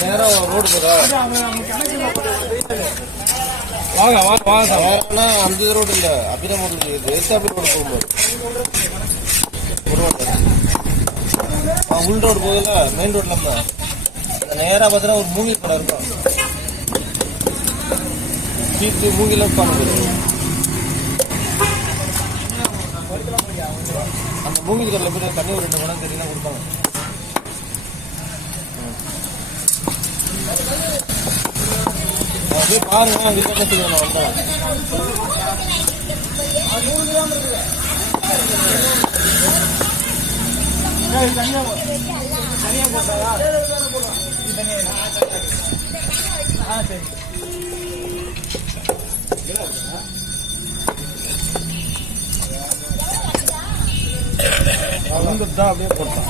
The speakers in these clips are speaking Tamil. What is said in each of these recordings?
நேரம் ரோடு போதா வாங்க வாங்க வாங்க சார் வேறனா அந்த ரோடு இல்லை அபிராம ரோடு எஸ்ஆபி ரோடு போகும்போது உள் ரோடு போகுதுல்ல மெயின் ரோட்ல தான் நேராக பார்த்தீங்கன்னா ஒரு மூங்கில் கடை இருக்கும் சீட்டு மூங்கில உட்காந்து அந்த மூங்கில் கடையில் போய் தண்ணி ஒரு 2 குடம் தெரியல கொடுப்பாங்க அப்படியே பாருங்க அங்கே செய்யணும் வந்தேன் தனியா போட்டாரா சரி வந்துட்டா அப்படியே போட்டான்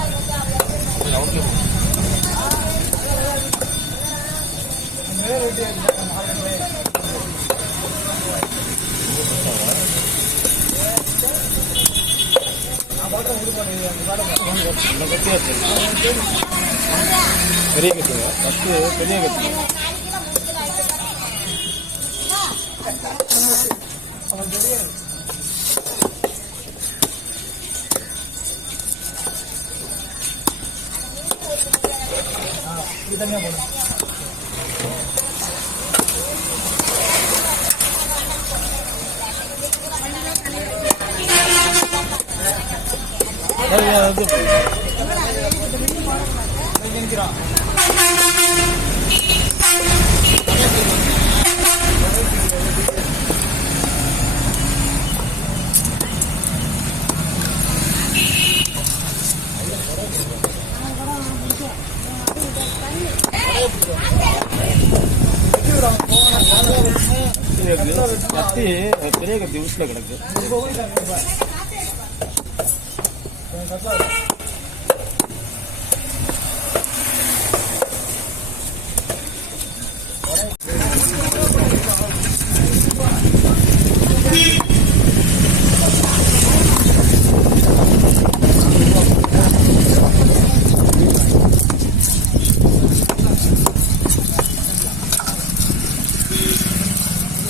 பெரிய கத்துங்க ஃபஸ்ட்டு பெரிய கத்துங்க தனியாக போடும் கத்தி பெரிய கத்தி வீட்டில் கிடக்கு